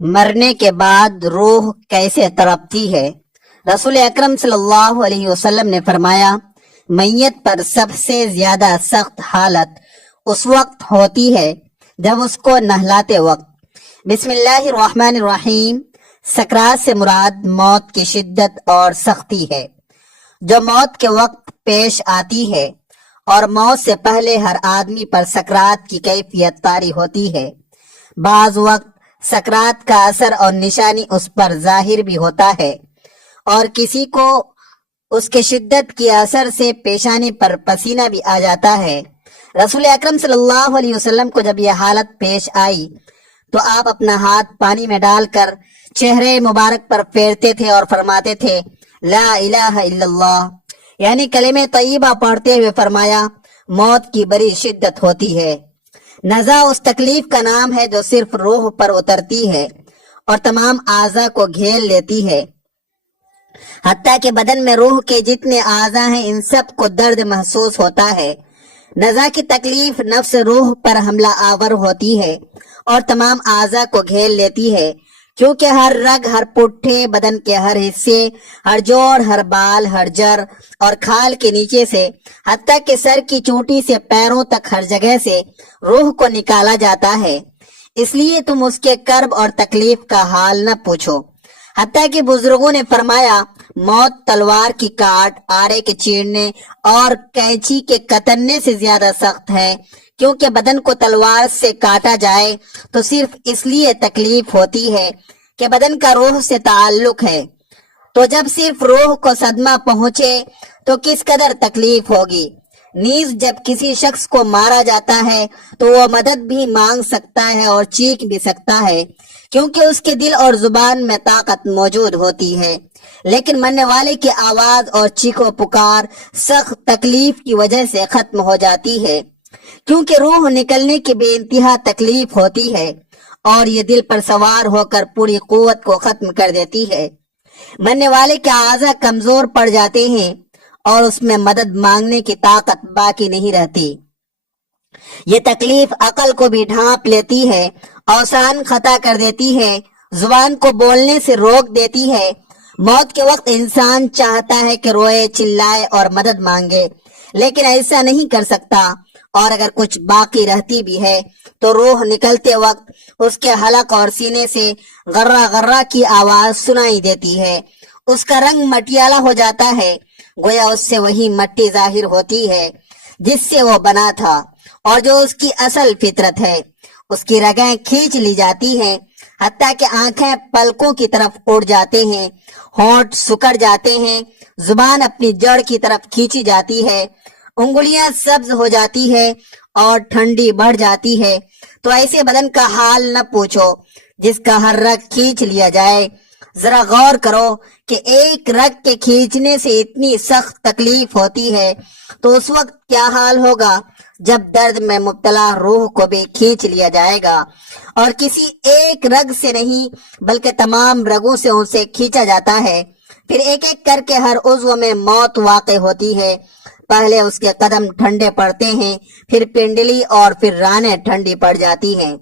مرنے کے بعد روح کیسے تڑپتی ہے؟ رسول اکرم صلی اللہ علیہ وسلم نے فرمایا، میت پر سب سے زیادہ سخت حالت اس وقت ہوتی ہے جب اس کو نہلاتے وقت۔ بسم اللہ الرحمن الرحیم۔ سکرات سے مراد موت کی شدت اور سختی ہے جو موت کے وقت پیش آتی ہے، اور موت سے پہلے ہر آدمی پر سکرات کی کیفیت طاری ہوتی ہے۔ بعض وقت سکرات کا اثر اور نشانی اس پر ظاہر بھی ہوتا ہے، اور کسی کو اس کے شدت کے اثر سے پیشانی پر پسینہ بھی آ جاتا ہے۔ رسول اکرم صلی اللہ علیہ وسلم کو جب یہ حالت پیش آئی تو آپ اپنا ہاتھ پانی میں ڈال کر چہرے مبارک پر پھیرتے تھے اور فرماتے تھے، لا الہ الا اللہ، یعنی کلمہ طیبہ پڑھتے ہوئے فرمایا، موت کی بڑی شدت ہوتی ہے۔ نزا اس تکلیف کا نام ہے جو صرف روح پر اترتی ہے اور تمام اعضاء کو گھیر لیتی ہے، حتیٰ کہ بدن میں روح کے جتنے اعضاء ہیں ان سب کو درد محسوس ہوتا ہے۔ نزا کی تکلیف نفس روح پر حملہ آور ہوتی ہے اور تمام اعضاء کو گھیر لیتی ہے، کیونکہ ہر رگ، ہر پٹھے، بدن کے ہر حصے، ہر جوڑ، ہر بال، ہر جڑ اور کھال کے نیچے سے حتیٰ کہ سر کی چوٹی سے پیروں تک ہر جگہ سے روح کو نکالا جاتا ہے۔ اس لیے تم اس کے کرب اور تکلیف کا حال نہ پوچھو۔ حتیٰ کہ بزرگوں نے فرمایا، موت تلوار کی کاٹ، آرے کے چیرنے اور کینچی کے کترنے سے زیادہ سخت ہے، کیونکہ بدن کو تلوار سے کاٹا جائے تو صرف اس لیے تکلیف ہوتی ہے کہ بدن کا روح سے تعلق ہے، تو جب صرف روح کو صدمہ پہنچے تو کس قدر تکلیف ہوگی۔ نیز جب کسی شخص کو مارا جاتا ہے تو وہ مدد بھی مانگ سکتا ہے اور چیخ بھی سکتا ہے، کیونکہ اس کے دل اور زبان میں طاقت موجود ہوتی ہے، لیکن مرنے والے کی آواز اور چیخ و پکار سخت تکلیف کی وجہ سے ختم ہو جاتی ہے، کیونکہ روح نکلنے کی بے انتہا تکلیف ہوتی ہے اور یہ دل پر سوار ہو کر پوری قوت کو ختم کر دیتی ہے۔ مرنے والے کے اعضاء کمزور پڑ جاتے ہیں اور اس میں مدد مانگنے کی طاقت باقی نہیں رہتی۔ یہ تکلیف عقل کو بھی ڈھانپ لیتی ہے، اوسان خطا کر دیتی ہے، زبان کو بولنے سے روک دیتی ہے۔ موت کے وقت انسان چاہتا ہے کہ روئے، چلائے اور مدد مانگے، لیکن ایسا نہیں کر سکتا، اور اگر کچھ باقی رہتی بھی ہے تو روح نکلتے وقت اس کے حلق اور سینے سے غرہ غرہ کی آواز سنائی دیتی ہے۔ اس کا رنگ مٹیالہ ہو جاتا ہے، گویا اس سے وہی مٹی ظاہر ہوتی ہے جس سے وہ بنا تھا، اور جو اس کی اصل فطرت ہے۔ اس کی رگیں کھینچ لی جاتی ہیں، حتیٰ کہ آنکھیں پلکوں کی طرف اڑ جاتے ہیں، ہونٹ سکڑ جاتے ہیں، زبان اپنی جڑ کی طرف کھینچی جاتی ہے، انگلیاں سبز ہو جاتی ہے اور ٹھنڈی بڑھ جاتی ہے۔ تو ایسے بدن کا حال نہ پوچھو جس کا ہر رگ کھینچ لیا جائے۔ ذرا غور کرو کہ ایک رگ کے کھینچنے سے اتنی سخت تکلیف ہوتی ہے تو اس وقت کیا حال ہوگا جب درد میں مبتلا روح کو بھی کھینچ لیا جائے گا، اور کسی ایک رگ سے نہیں بلکہ تمام رگوں سے اسے کھینچا جاتا ہے۔ پھر ایک ایک کر کے ہر عضو میں موت واقع ہوتی ہے۔ پہلے اس کے قدم ٹھنڈے پڑتے ہیں، پھر پنڈلی اور پھر رانیں ٹھنڈی پڑ جاتی ہیں،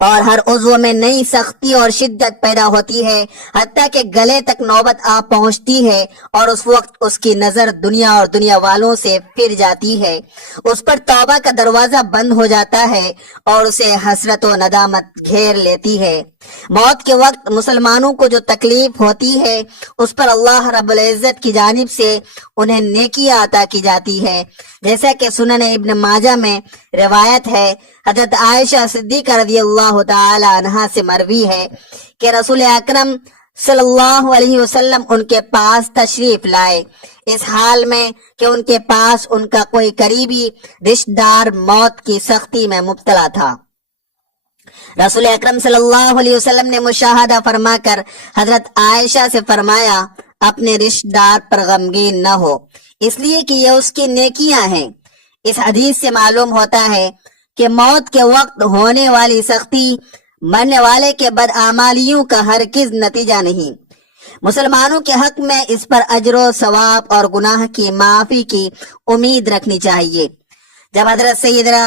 اور ہر عضو میں نئی سختی اور شدت پیدا ہوتی ہے، حتیٰ کہ گلے تک نوبت آ پہنچتی ہے، اور اس وقت اس کی نظر دنیا اور دنیا والوں سے پھر جاتی ہے۔ اس پر توبہ کا دروازہ بند ہو جاتا ہے اور اسے حسرت و ندامت گھیر لیتی ہے۔ موت کے وقت مسلمانوں کو جو تکلیف ہوتی ہے اس پر اللہ رب العزت کی جانب سے انہیں نیکیاں عطا کی جاتی ہے، جیسا کہ سنن ابن ماجہ میں روایت ہے، حضرت عائشہ صدیقہ رضی اللہ تعالی عنہا سے مروی ہے کہ رسول اکرم صلی اللہ علیہ وسلم ان کے پاس تشریف لائے، اس حال میں کہ ان کے پاس ان کا کوئی قریبی رشتہ دار موت کی سختی میں مبتلا تھا۔ رسول اکرم صلی اللہ علیہ وسلم نے مشاہدہ فرما کر حضرت عائشہ سے فرمایا، اپنے رشتہ دار پر غمگین نہ ہو، اس لیے کہ یہ اس کی نیکیاں ہیں۔ اس حدیث سے معلوم ہوتا ہے کہ موت کے وقت ہونے والی سختی مرنے والے کے بدعمالیوں کا ہرگز نتیجہ نہیں۔ مسلمانوں کے حق میں اس پر اجر و ثواب اور گناہ کی معافی کی امید رکھنی چاہیے۔ جب حضرت سیدنا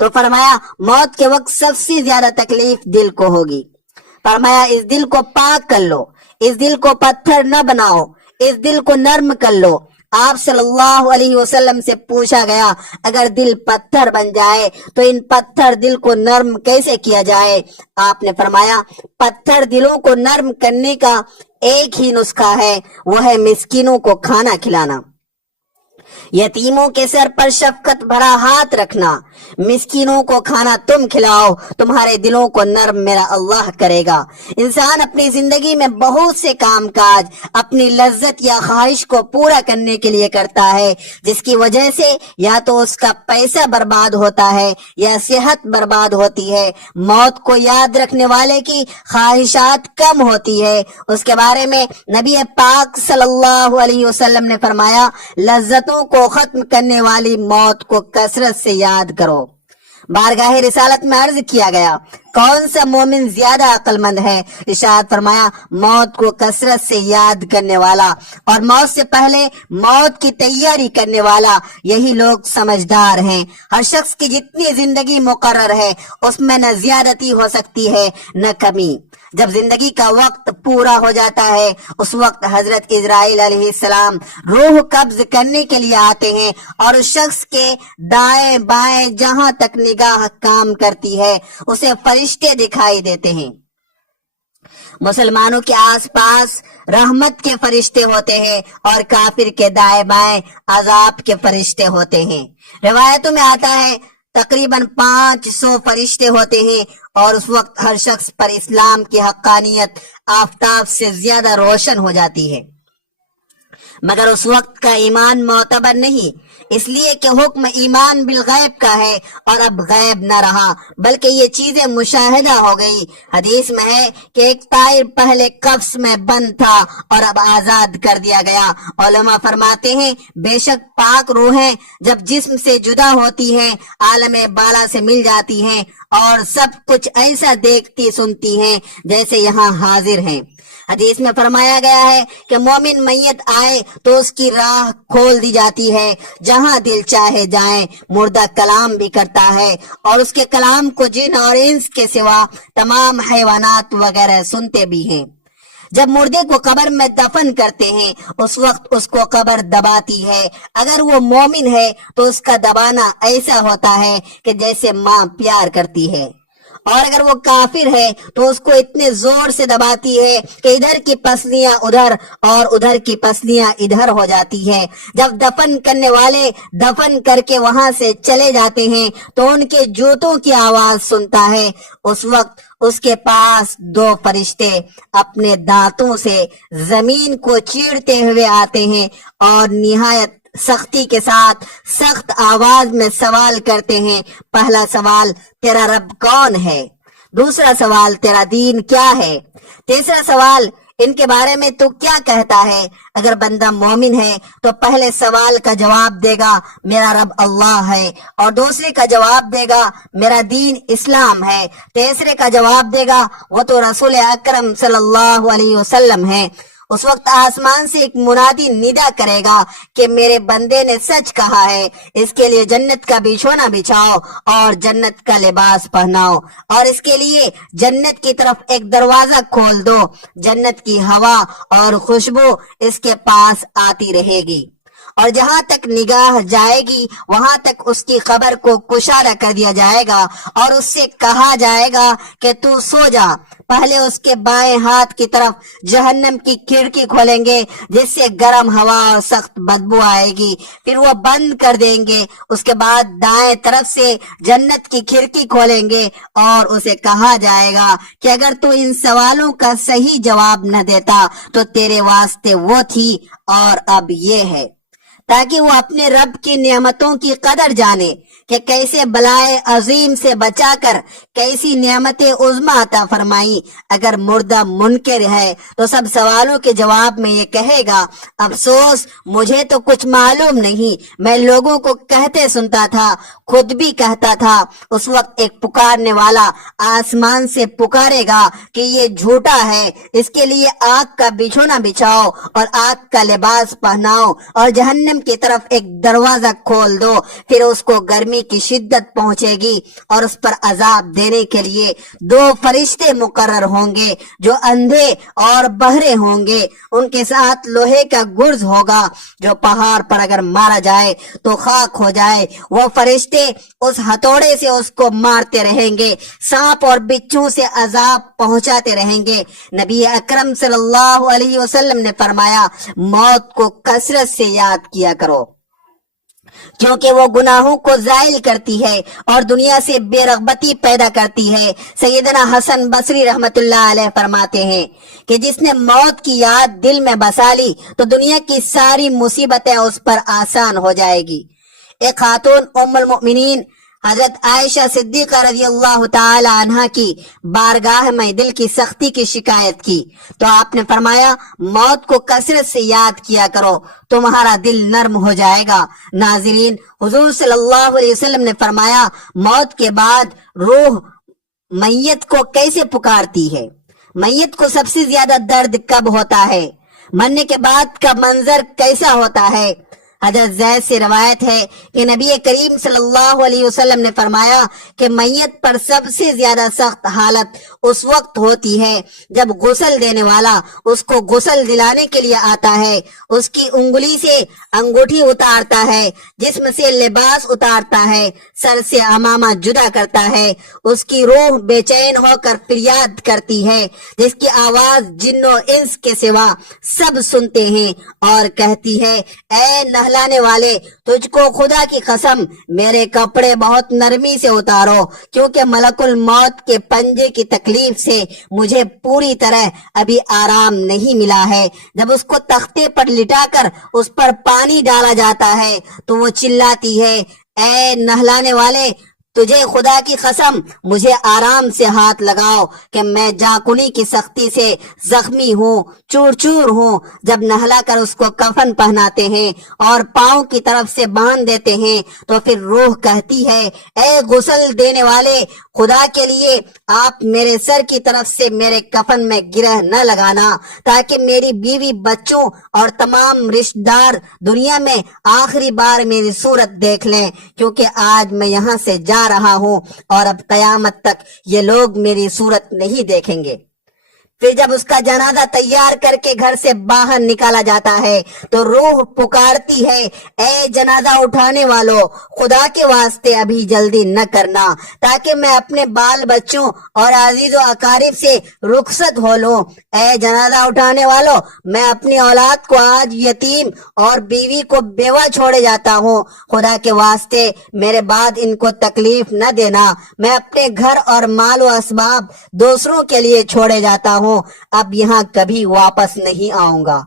تو فرمایا موت کے وقت سب سے زیادہ تکلیف دل کو ہوگی. فرمایا اس دل کو پاک کر لو، اس دل کو پتھر نہ بناؤ، اس دل کو نرم کر لو. آپ صلی اللہ علیہ وسلم سے پوچھا گیا اگر دل پتھر بن جائے تو ان پتھر دل کو نرم کیسے کیا جائے؟ آپ نے فرمایا پتھر دلوں کو نرم کرنے کا ایک ہی نسخہ ہے، وہ ہے مسکینوں کو کھانا کھلانا، یتیموں کے سر پر شفقت بھرا ہاتھ رکھنا. مسکینوں کو کھانا تم کھلاؤ، تمہارے دلوں کو نرم میرا اللہ کرے گا. انسان اپنی زندگی میں بہت سے کام کاج اپنی لذت یا خواہش کو پورا کرنے کے لیے کرتا ہے، جس کی وجہ سے یا تو اس کا پیسہ برباد ہوتا ہے یا صحت برباد ہوتی ہے. موت کو یاد رکھنے والے کی خواہشات کم ہوتی ہے. اس کے بارے میں نبی پاک صلی اللہ علیہ وسلم نے فرمایا لذتوں کو ختم کرنے والی موت کو کثرت سے یاد کرو. بارگاہ رسالت میں عرض کیا گیا کون سا مومن زیادہ عقل مند ہے؟ ارشاد فرمایا موت کو کثرت سے یاد کرنے والا اور موت سے پہلے موت کی تیاری کرنے والا، یہی لوگ سمجھدار ہیں. ہر شخص کی جتنی زندگی مقرر ہے اس میں نہ زیادتی ہو سکتی ہے نہ کمی. جب زندگی کا وقت پورا ہو جاتا ہے اس وقت حضرت اسرائیل علیہ السلام روح قبض کرنے کے لیے آتے ہیں اور اس شخص کے دائیں بائیں جہاں تک نگاہ کام کرتی ہے اسے فرشتے دکھائی دیتے ہیں. مسلمانوں کے آس پاس رحمت کے فرشتے ہوتے ہیں اور کافر کے دائیں بائیں عذاب کے فرشتے ہوتے ہیں. روایتوں میں آتا ہے تقریباً 500 فرشتے ہوتے ہیں اور اس وقت ہر شخص پر اسلام کی حقانیت آفتاب سے زیادہ روشن ہو جاتی ہے، مگر اس وقت کا ایمان معتبر نہیں، اس لیے کہ حکم ایمان بالغیب کا ہے اور اب غیب نہ رہا بلکہ یہ چیزیں مشاہدہ ہو گئی. حدیث میں ہے کہ ایک طائر پہلے قفس میں بند تھا اور اب آزاد کر دیا گیا. علماء فرماتے ہیں بے شک پاک روحیں جب جسم سے جدا ہوتی ہیں عالم بالا سے مل جاتی ہیں اور سب کچھ ایسا دیکھتی سنتی ہیں جیسے یہاں حاضر ہیں. حدیث میں فرمایا گیا ہے کہ مومن میت آئے تو اس کی راہ کھول دی جاتی ہے، جہاں دل چاہے جائیں. مردہ کلام بھی کرتا ہے اور اس کے کلام کو جن اور انس کے سوا تمام حیوانات وغیرہ سنتے بھی ہیں. جب مردے کو قبر میں دفن کرتے ہیں اس وقت اس کو قبر دباتی ہے. اگر وہ مومن ہے تو اس کا دبانا ایسا ہوتا ہے کہ جیسے ماں پیار کرتی ہے، اور اگر وہ کافر ہے تو اس کو اتنے زور سے دباتی ہے کہ ادھر کی پسلیاں ادھر اور ادھر کی پسلیاں ادھر ہو جاتی ہے. جب دفن کرنے والے دفن کر کے وہاں سے چلے جاتے ہیں تو ان کے جوتوں کی آواز سنتا ہے. اس وقت اس کے پاس 2 فرشتے اپنے دانتوں سے زمین کو چیرتے ہوئے آتے ہیں اور نہایت سختی کے ساتھ سخت آواز میں سوال کرتے ہیں. پہلا سوال تیرا رب کون ہے؟ دوسرا سوال تیرا دین کیا ہے؟ تیسرا سوال ان کے بارے میں تو کیا کہتا ہے؟ اگر بندہ مومن ہے تو پہلے سوال کا جواب دے گا میرا رب اللہ ہے، اور دوسرے کا جواب دے گا میرا دین اسلام ہے، تیسرے کا جواب دے گا وہ تو رسول اکرم صلی اللہ علیہ وسلم ہے. اس وقت آسمان سے ایک منادی ندا کرے گا کہ میرے بندے نے سچ کہا ہے، اس کے لیے جنت کا بچھونا بچھاؤ اور جنت کا لباس پہناؤ اور اس کے لیے جنت کی طرف ایک دروازہ کھول دو. جنت کی ہوا اور خوشبو اس کے پاس آتی رہے گی اور جہاں تک نگاہ جائے گی وہاں تک اس کی قبر کو کشادہ کر دیا جائے گا اور اس سے کہا جائے گا کہ تو سو جا. پہلے اس کے بائیں ہاتھ کی طرف جہنم کی کھڑکی کھولیں گے جس سے گرم ہوا اور سخت بدبو آئے گی، پھر وہ بند کر دیں گے. اس کے بعد دائیں طرف سے جنت کی کھڑکی کھولیں گے اور اسے کہا جائے گا کہ اگر تو ان سوالوں کا صحیح جواب نہ دیتا تو تیرے واسطے وہ تھی اور اب یہ ہے، تاکہ وہ اپنے رب کی نعمتوں کی قدر جانے کہ کیسے بلائے عظیم سے بچا کر کیسی نعمت عظمی عطا فرمائی. اگر مردہ منکر ہے تو سب سوالوں کے جواب میں یہ کہے گا افسوس مجھے تو کچھ معلوم نہیں، میں لوگوں کو کہتے سنتا تھا، خود بھی کہتا تھا. اس وقت ایک پکارنے والا آسمان سے پکارے گا کہ یہ جھوٹا ہے، اس کے لیے آگ کا بچھونا بچھاؤ اور آگ کا لباس پہناؤ اور جہنم کی طرف ایک دروازہ کھول دو، پھر اس کو گرمی کی شدت پہنچے گی اور اس پر عذاب دینے کے لیے 2 فرشتے مقرر ہوں گے جو اندھے اور بہرے ہوں گے. ان کے ساتھ لوہے کا گرز ہوگا جو پہاڑ پر اگر مارا جائے تو خاک ہو جائے. وہ فرشتے اس ہتھوڑے سے اس کو مارتے رہیں گے، سانپ اور بچھو سے عذاب پہنچاتے رہیں گے. نبی اکرم صلی اللہ علیہ وسلم نے فرمایا موت کو کثرت سے یاد کیا کرو کیونکہ وہ گناہوں کو زائل کرتی ہے اور دنیا سے بے رغبتی پیدا کرتی ہے. سیدنا حسن بصری رحمت اللہ علیہ فرماتے ہیں کہ جس نے موت کی یاد دل میں بسا لی تو دنیا کی ساری مصیبتیں اس پر آسان ہو جائے گی. ایک خاتون ام المؤمنین حضرت عائشہ صدیقہ رضی اللہ تعالی عنہا کی بارگاہ میں دل کی سختی کی شکایت کی تو آپ نے فرمایا موت کو کثرت سے یاد کیا کرو، تمہارا دل نرم ہو جائے گا. ناظرین، حضور صلی اللہ علیہ وسلم نے فرمایا موت کے بعد روح میت کو کیسے پکارتی ہے. میت کو سب سے زیادہ درد کب ہوتا ہے؟ مرنے کے بعد کا منظر کیسا ہوتا ہے؟ حضرت زید سے روایت ہے کہ نبی کریم صلی اللہ علیہ وسلم نے فرمایا کہ میت پر سب سے زیادہ سخت حالت اس وقت ہوتی ہے جب غسل دینے والا اس کو غسل دلانے کے لیے آتا ہے، اس کی انگلی سے انگوٹھی اتارتا ہے، جسم سے لباس اتارتا ہے، سر سے عمامہ جدا کرتا ہے. اس کی روح بے چین ہو کر فریاد کرتی ہے جس کی آواز جن و انس کے سوا سب سنتے ہیں اور کہتی ہے اے نہلانے والے، تجھ کو خدا کی قسم میرے کپڑے بہت نرمی سے اتارو کیونکہ ملک الموت کے پنجے کی تکلیف سے مجھے پوری طرح ابھی آرام نہیں ملا ہے. جب اس کو تختے پر لٹا کر اس پر پانی ڈالا جاتا ہے تو وہ چلاتی ہے اے نہلانے والے، تجھے خدا کی قسم مجھے آرام سے ہاتھ لگاؤ کہ میں جاکنی کی سختی سے زخمی ہوں، چور چور ہوں. جب نہلا کر اس کو کفن پہناتے ہیں اور پاؤں کی طرف سے باندھ دیتے ہیں تو پھر روح کہتی ہے اے غسل دینے والے، خدا کے لیے آپ میرے سر کی طرف سے میرے کفن میں گرہ نہ لگانا تاکہ میری بیوی، بچوں اور تمام رشتہ دار دنیا میں آخری بار میری صورت دیکھ لیں کیونکہ آج میں یہاں سے جا رہا ہوں اور اب قیامت تک یہ لوگ میری صورت نہیں دیکھیں گے. پھر جب اس کا جنازہ تیار کر کے گھر سے باہر نکالا جاتا ہے تو روح پکارتی ہے اے جنازہ اٹھانے والو، خدا کے واسطے ابھی جلدی نہ کرنا تاکہ میں اپنے بال بچوں اور عزیز و اقارب سے رخصت ہو لوں. اے جنازہ اٹھانے والو، میں اپنی اولاد کو آج یتیم اور بیوی کو بیوہ چھوڑے جاتا ہوں، خدا کے واسطے میرے بعد ان کو تکلیف نہ دینا. میں اپنے گھر اور مال و اسباب دوسروں کے لیے چھوڑے جاتا ہوں، اب یہاں کبھی واپس نہیں آؤں گا،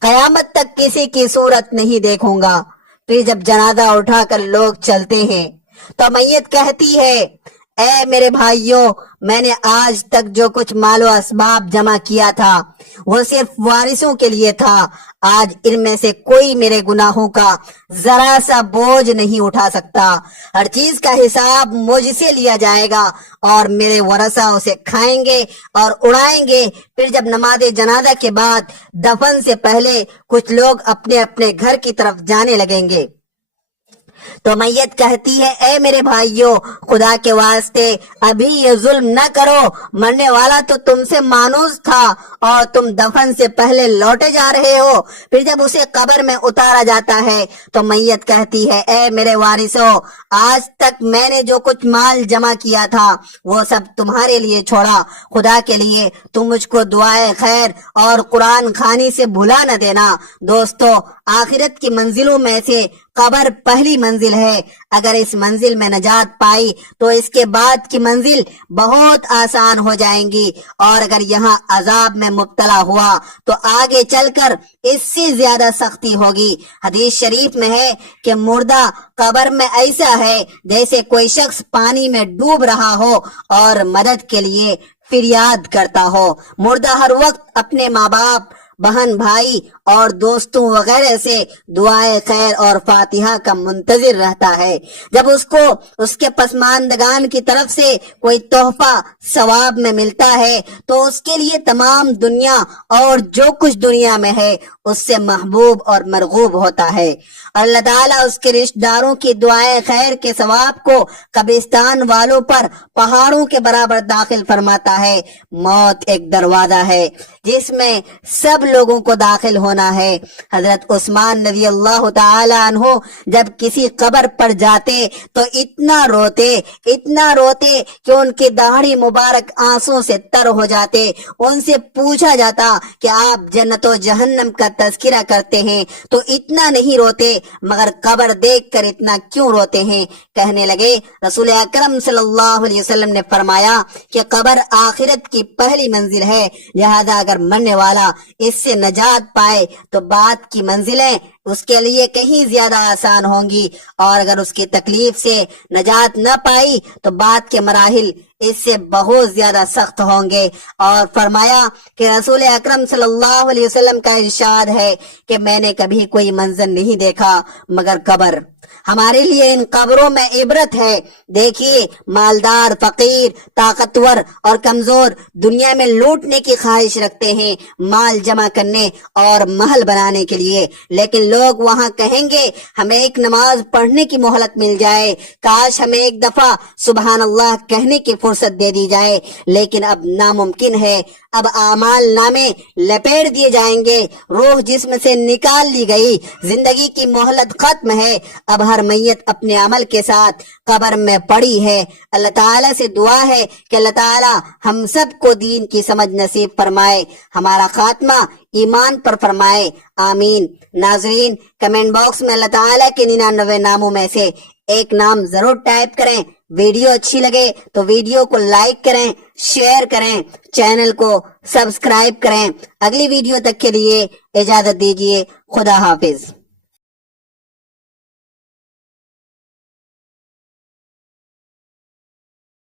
قیامت تک کسی کی صورت نہیں دیکھوں گا. پھر جب جنازہ اٹھا کر لوگ چلتے ہیں تو میت کہتی ہے اے میرے بھائیوں، میں نے آج تک جو کچھ مال و اسباب جمع کیا تھا وہ صرف وارثوں کے لیے تھا. آج ان میں سے کوئی میرے گناہوں کا ذرا سا بوجھ نہیں اٹھا سکتا. ہر چیز کا حساب مجھ سے لیا جائے گا اور میرے ورثہ اسے کھائیں گے اور اڑائیں گے. پھر جب نماز جنازہ کے بعد دفن سے پہلے کچھ لوگ اپنے اپنے گھر کی طرف جانے لگیں گے تو میت کہتی ہے اے میرے بھائیوں، خدا کے واسطے ابھی یہ ظلم نہ کرو، مرنے والا تو تم سے مانوس تھا اور تم دفن سے پہلے لوٹے جا رہے ہو. پھر جب اسے قبر میں اتارا جاتا ہے تو میت کہتی ہے اے میرے وارثوں، آج تک میں نے جو کچھ مال جمع کیا تھا وہ سب تمہارے لیے چھوڑا، خدا کے لیے تم مجھ کو دعائے خیر اور قرآن خوانی سے بھلا نہ دینا. دوستو، آخرت کی منزلوں میں سے قبر پہلی منزل ہے. اگر اس منزل میں نجات پائی تو اس کے بعد کی منزل بہت آسان ہو جائیں گی، اور اگر یہاں عذاب میں مبتلا ہوا تو آگے چل کر اس سے زیادہ سختی ہوگی. حدیث شریف میں ہے کہ مردہ قبر میں ایسا ہے جیسے کوئی شخص پانی میں ڈوب رہا ہو اور مدد کے لیے فریاد کرتا ہو. مردہ ہر وقت اپنے ماں باپ، بہن بھائی اور دوستوں وغیرہ سے دعائے خیر اور فاتحہ کا منتظر رہتا ہے۔ جب اس کو اس کے پسماندگان کی طرف سے کوئی تحفہ ثواب میں ملتا ہے تو اس کے لیے تمام دنیا اور جو کچھ دنیا میں ہے اس سے محبوب اور مرغوب ہوتا ہے۔ اللہ تعالیٰ اس کے رشتہ داروں کی دعائے خیر کے ثواب کو قبرستان والوں پر پہاڑوں کے برابر داخل فرماتا ہے۔ موت ایک دروازہ ہے جس میں سب لوگوں کو داخل ہونا ہے۔ حضرت عثمان رضی اللہ تعالی عنہ جب کسی قبر پر جاتے تو اتنا روتے کہ ان کی داڑھی مبارک آنسوں سے تر ہو جاتے۔ ان سے پوچھا جاتا کہ آپ جنت و جہنم کا تذکرہ کرتے ہیں تو اتنا نہیں روتے، مگر قبر دیکھ کر اتنا کیوں روتے ہیں؟ کہنے لگے رسول اکرم صلی اللہ علیہ وسلم نے فرمایا کہ قبر آخرت کی پہلی منزل ہے، لہذا اگر مرنے والا اس سے نجات پائے تو بعد کی منزلیں اس کے لیے کہیں زیادہ آسان ہوں گی، اور اگر اس کی تکلیف سے نجات نہ پائی تو بعد کے مراحل اس سے بہت زیادہ سخت ہوں گے۔ اور فرمایا کہ رسول اکرم صلی اللہ علیہ وسلم کا ارشاد ہے کہ میں نے کبھی کوئی منظر نہیں دیکھا مگر قبر۔ ہمارے لیے ان قبروں میں عبرت ہے۔ دیکھیے، مالدار، فقیر، طاقتور اور کمزور دنیا میں لوٹنے کی خواہش رکھتے ہیں، مال جمع کرنے اور محل بنانے کے لیے، لیکن لوگ وہاں کہیں گے ہمیں ایک نماز پڑھنے کی مہلت مل جائے، کاش ہمیں ایک دفعہ سبحان اللہ کہنے کی فرصت دے دی جائے، لیکن اب ناممکن ہے۔ اب اعمال نامے لپیٹ دیے جائیں گے، روح جسم سے نکال لی گئی، زندگی کی مہلت ختم ہے۔ اب ہر میت اپنے عمل کے ساتھ قبر میں پڑی ہے۔ اللہ تعالیٰ سے دعا ہے کہ اللہ تعالیٰ ہم سب کو دین کی سمجھ نصیب فرمائے، ہمارا خاتمہ ایمان پر فرمائے، آمین۔ ناظرین، کمنٹ باکس میں اللہ تعالیٰ کے 99 ناموں میں سے ایک نام ضرور ٹائپ کریں۔ ویڈیو اچھی لگے تو ویڈیو کو لائک کریں، شیئر کریں، چینل کو سبسکرائب کریں۔ اگلی ویڈیو تک کے لیے اجازت دیجیے، خدا حافظ۔